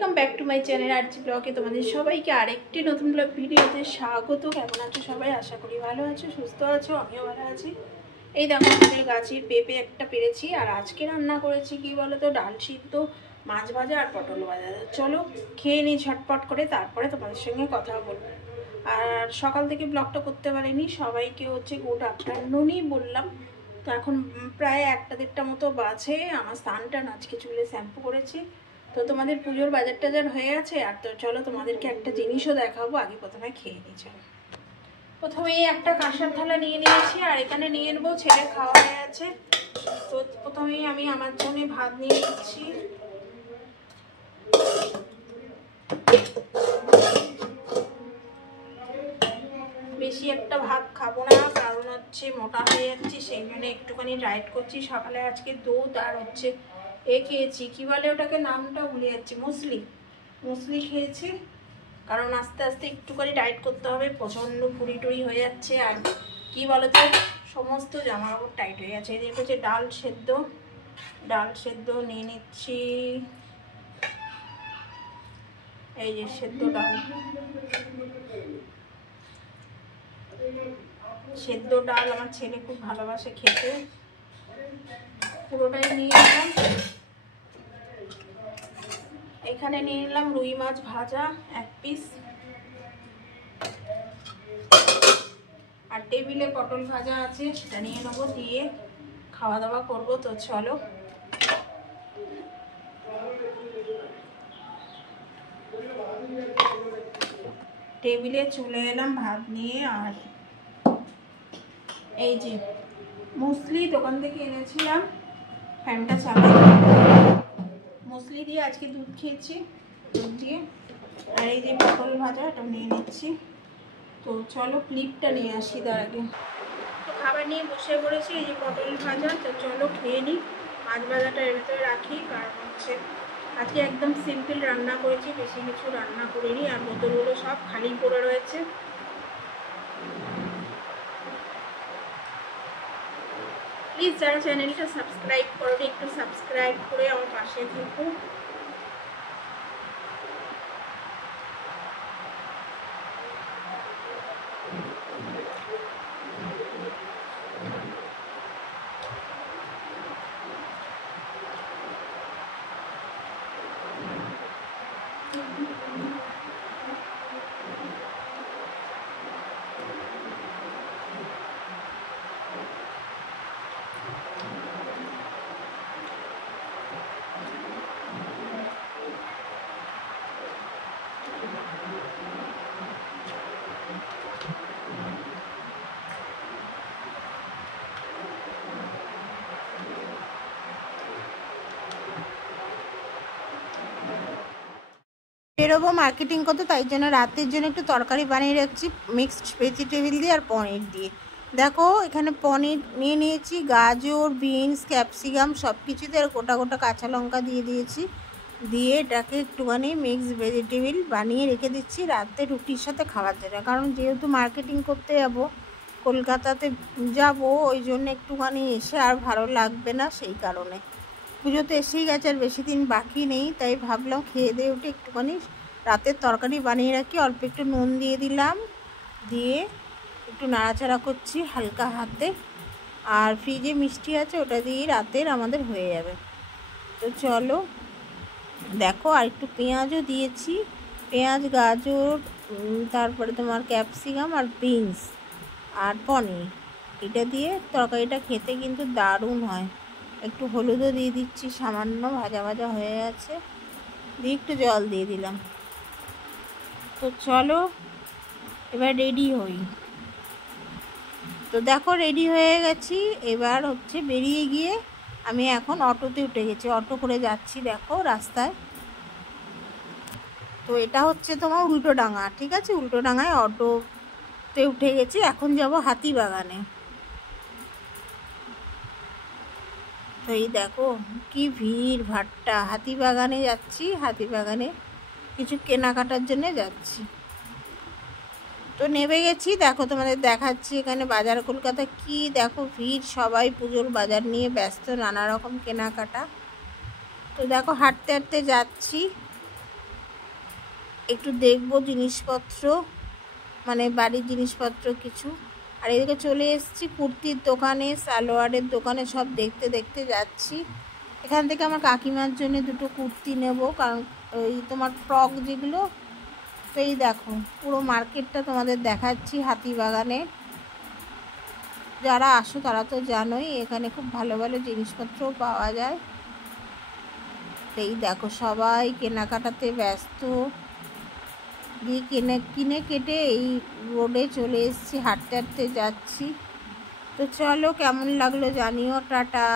Welcome back to my channel RG ব্লগে তোমাদের সবাইকে আরেকটি নতুন ব্লগ ভিডিওতে স্বাগত। কেমন আছো সবাই? আশা করি ভালো আছো, সুস্থ আছো, আমিও ভালো আছি। এই দেখো আমাদের গাছের পেঁপে একটা পেরেছি, আর আজকে রান্না করেছি কি বলো তো, ডাল সিদ্ধ, মাছ ভাজা আর পটল ভাজা। চলো খেয়ে নিই ঝটপট করে, তারপরে তোমাদের সঙ্গে কথা বলবো। আর সকাল থেকে ব্লগটা করতে পারিনি, সবাইকে হচ্ছে গুড আফটারনুনই বললাম। তো এখন প্রায় 1-1:30 মতো বাজে। আমার স্নানটা আজকে চুলে শ্যাম্পু করেছি। তো তোমাদের পুজোর বাজার টাজার হয়ে আছে। আর তো চলো তোমাদেরকে একটা জিনিসও দেখাবো, আগে প্রথমে খেয়ে নিই। চলো প্রথমেই একটা কাঁসার থালা নিয়ে নিয়েছি, আর এখানে নিয়ে নেবো, ছেলে খাওয়া হয়ে আছে। তো প্রথমেই আমি আমার জন্য ভাত নিয়ে নিচ্ছি। বেশি একটা ভাত খাবো না, কারণ হচ্ছে মোটা হয়ে যাচ্ছি, সেই জন্য একটুখানি ডায়েট করছি। সকালে আজকে দুধ আর হচ্ছে খেয়েছি, কি বলে ওটাকে, নামটা ভুলে যাচ্ছি, মুসলি খেয়েছি। কারণ আস্তে আস্তে একটুখানি ডায়েট করতে হবে, প্রচণ্ড ভুঁড়ি টুড়ি হয়ে যাচ্ছে। আর কি বলতো, সমস্ত জামা কাপড় টাইট হয়ে গেছে। এই হচ্ছে ডাল সেদ্ধ নিয়ে নিচ্ছি। এই যে সেদ্ধ ডাল আমার ছেলে খুব ভালোবাসে খেতে, পুরোটাই নিয়ে নিলাম। এখানে নিয়ে নিলাম রুই মাছ ভাজা 1 পিস, আর টেবিলে পটল ভাজা আছে, সেটা নিয়ে নেবো, দিয়ে খাওয়া দাওয়া করবো। তো চলো টেবিলে চলে এলাম ভাত নিয়ে। আর এই যে মুসলি দোকান থেকে এনেছিলাম, ফ্যানটা চালাই, মুসলি দিয়ে আজকে দুধ খেয়েছি, দুধ দিয়ে। আর এই যে পটল ভাজা, এটা নিয়ে নিচ্ছি। তো চলো ক্লিপটা নিয়ে আসি তার আগে। তো খাবার নিয়ে বসে পড়েছি, এই যে পটল ভাজা। তো চলো খেয়ে নিই। মাছ ভাজাটা এর ভেতরে রাখি, কারণ হচ্ছে আজকে একদম সিম্পল রান্না করেছি, বেশি কিছু রান্না করিনি। আর বোতলগুলো সব খালি পড়ে রয়েছে। প্লিজ যারা চ্যানেলটা সাবস্ক্রাইব করোনি, একটু সাবস্ক্রাইব করে আমার পাশে থেকো। বেরোবো মার্কেটিং করতে, তাই জন্য রাতের জন্য একটু তরকারি বানিয়ে রাখছি, মিক্সড ভেজিটেবিল দিয়ে আর পনির দিয়ে। দেখো এখানে পনির নিয়ে নিয়েছি, গাজর, বিনস, ক্যাপসিকাম সব কিছুতে, আর গোটা গোটা কাঁচা লঙ্কা দিয়ে দিয়েছি। দিয়ে এটাকে একটুখানি মিক্সড ভেজিটেবিল বানিয়ে রেখে দিচ্ছি রাতে রুটির সাথে খাওয়ার জন্য। কারণ যেহেতু মার্কেটিং করতে যাবো, কলকাতাতে যাব, ওই জন্য একটুখানি এসে আর ভালো লাগবে না, সেই কারণে। পুজো তো এসেই গেছে, আর বেশি দিন বাকি নেই, তাই ভাবলাম খেয়ে দিয়ে উঠে একটুখানি রাতের তরকারি বানিয়ে রাখি। অল্প একটু নুন দিয়ে দিলাম, দিয়ে একটু নাড়াচাড়া করছি হালকা হাতে। আর ফ্রিজে মিষ্টি আছে, ওটা দিয়ে রাতের আমাদের হয়ে যাবে। তো চলো দেখো, আর একটু পেঁয়াজও দিয়েছি, পেঁয়াজ, গাজর, তারপরে তোমার ক্যাপসিকাম আর বিনস আর পনির, এটা দিয়ে তরকারিটা খেতে কিন্তু দারুণ হয়। একটু হলুদও দিয়ে দিচ্ছি সামান্য, ভাজা ভাজা হয়ে গেছে, দিয়ে একটু জল দিয়ে দিলাম। তো চলো এবার রেডি হই। তো দেখো রেডি হয়ে গেছি, এবার হচ্ছে বেরিয়ে গিয়ে আমি এখন অটোতে উঠে গেছি, অটো করে যাচ্ছি দেখো রাস্তায়। তো এটা হচ্ছে তোমার উল্টোডাঙা, ঠিক আছে, উল্টোডাঙায় অটোতে উঠে গেছি। এখন যাব হাতিবাগানে। তো এই দেখো কি ভিড় ভাট্টা, হাতিবাগানে যাচ্ছি, হাতিবাগানে কিছু কেনাকাটার জন্য যাচ্ছি। তো নেমে গেছি, দেখো তোমাদের দেখাচ্ছি এখানে বাজার কলকাতা কি দেখো ভিড়, সবাই পুজোর বাজার নিয়ে ব্যস্ত, নানা রকম কেনাকাটা। তো দেখো হাঁটতে হাঁটতে যাচ্ছি। একটু দেখবো জিনিসপত্র, মানে বাড়ির জিনিসপত্র কিছু। আর এদিকে চলে এসেছি কুর্তির দোকানে, সালোয়ারের দোকানে, সব দেখতে দেখতে যাচ্ছি। এখান থেকে আমার কাকিমার জন্য দুটো কুর্তি নেব, কারণ ওই তোমার ফ্রক যেগুলো। তো এই দেখো পুরো মার্কেটটা তোমাদের দেখাচ্ছি হাতিবাগানে। যারা আসো তারা তো জানোই এখানে খুব ভালো ভালো জিনিসপত্রও পাওয়া যায়। এই দেখো সবাই কেনাকাটাতে ব্যস্ত, দিয়ে কিনে কেটে এই রোডে চলে এসেছি, হাঁটতে হাঁটতে যাচ্ছি। তো চলো, কেমন লাগলো জানিও, টাটা।